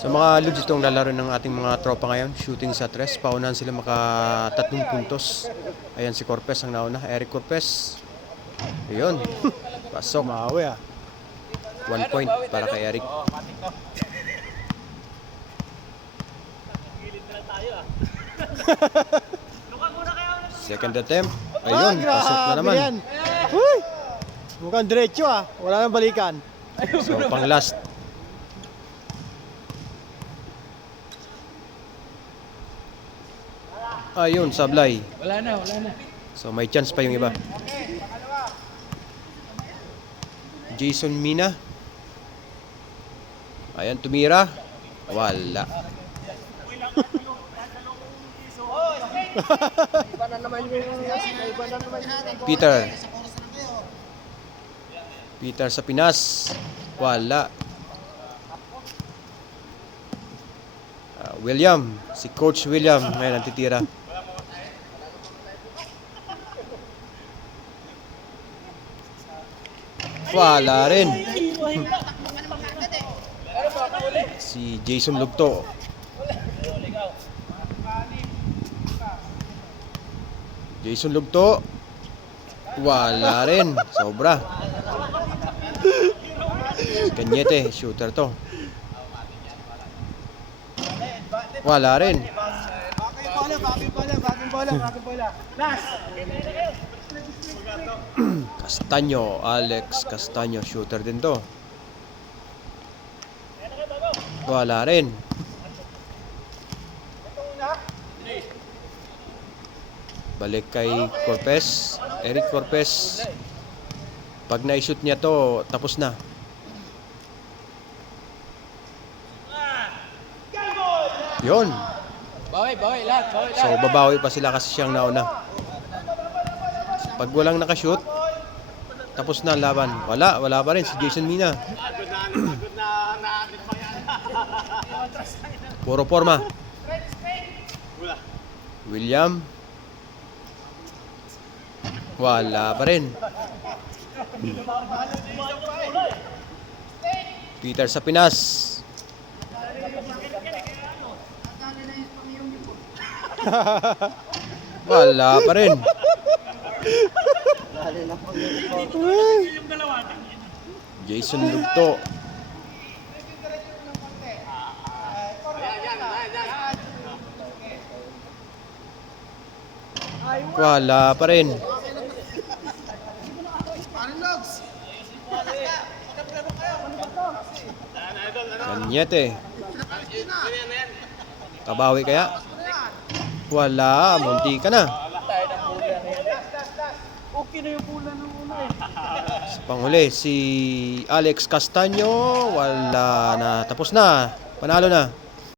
Sa mga lods, itong lalaro ng ating mga tropa ngayon, shooting sa tres, paunahan sila maka 3 puntos. Ayan si Corpez ang nauna, Eric Corpez. Ayun, pasok. Mawi 1 point para kay Eric. Second attempt. Ayun, pasok na naman. Uy! Mukhang diretso wala nang balikan. So, pang last. Ayun, sablay. Wala na. So, may chance pa yung iba. Jason Mina. Ayan, tumira. Wala. Peter. Peter sa Pinas. Wala. William. Si Coach William. Ngayon, nagtitira. Wala rin. Si Jason Lugto. Jason Lugto. Wala rin. Sobra. Si Cañete, shooter to. Wala rin. Castaño, Alex Castaño, shooter din to. Wala rin. Balik kay Corpez, Eric Corpez. Pag na-shoot niya to, tapos na. Yun. Bawi lahat. So babawi pa sila kasi siyang nauna. Pag walang nakashoot, tapos na ang laban. Wala pa rin si Jason Mina. Puro forma. William. Wala pa rin. Peter sa Pinas. Wala pa rin. Jason Lugto. Wala pa rin. Cañete. Kabawi kaya? Wala, munti ka na. Okay na yung pula ng una Sa panghuli, si Alex Castaño. Wala na. Tapos na. Panalo na.